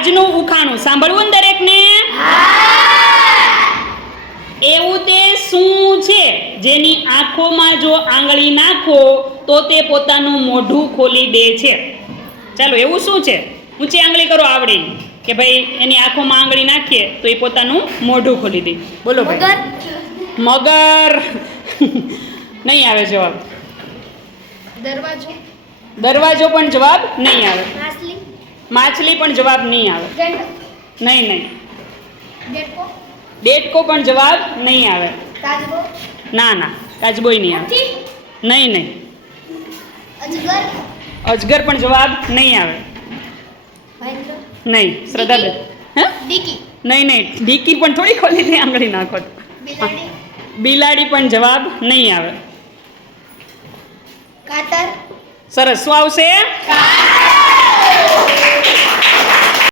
આજનું ઉખાણું. સાંભળવું ને દરેકને? એવું તે શું છે? જેની આંખોમાં જો આંગળી નાખો તો તે પોતાનું મોઢું ખોલી દે છે. ચાલો એવું શું છે? ઊંચી આંગળી કરો આવડી. કે ભાઈ એની આંખોમાં આંગળી નાખીએ તો એ પોતાનું મોઢું ખોલી દે. બોલો ભાઈ. મગર? નહીં આવે જવાબ. દરવાજો? દરવાજો પણ જવાબ નહીં આવે. માછલી પણ જવાબ નહીં આવે. નહીં નહીં. ડેટકો પણ જવાબ નહીં આવે. ના ના. કાચબોય નહીં આવે. નહીં નહીં. અજગર. અજગર પણ જવાબ નહીં આવે. નહીં શ્રદ્ધાબેન હે? નહીં નહીં. ઢીકી પણ થોડી ખોલી દે આંગળી નાખો. બિલાડી. બિલાડી પણ જવાબ નહીં આવે. કાતર. સરસ. શું આવશે?